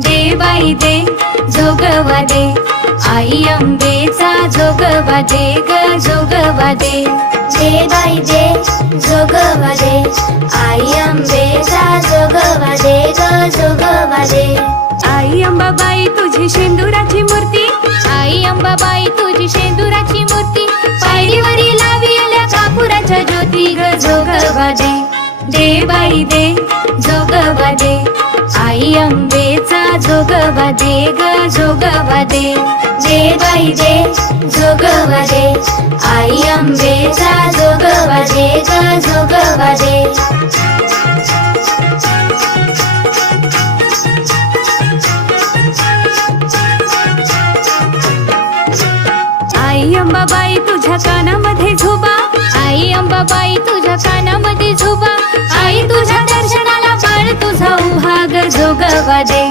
दे बाई दे जोगवा दे, आई अंबेचा जोगवा दे ग जोगवा दे. दे बाई दे जोगवा दे, आई अंबेचा जोगवा दे ग जोगवा दे. आई अंबाबाई तुझी शेंदुराची मूर्ती, आई अंबाबाई तुझी शेंदुराची मूर्ती, पायरीवरी लाविल्या कापुराच्या ज्योती ग जोगवा दे. दे बाई दे जोगवा दे, आई अंबेचा जोगवा दे ग जोगवा दे. दे बाई दे जोगवा दे, आई अंबेचा जोगवा दे ग जोगवा दे. आई अंबाबाई तुझ्या कानामध्ये झोबा, आई अंबाबाई तुझ्या कानामध्ये झोबा, आई तुझ्या दर्शनाला बाळ तुझा उभा ग जोगवा दे.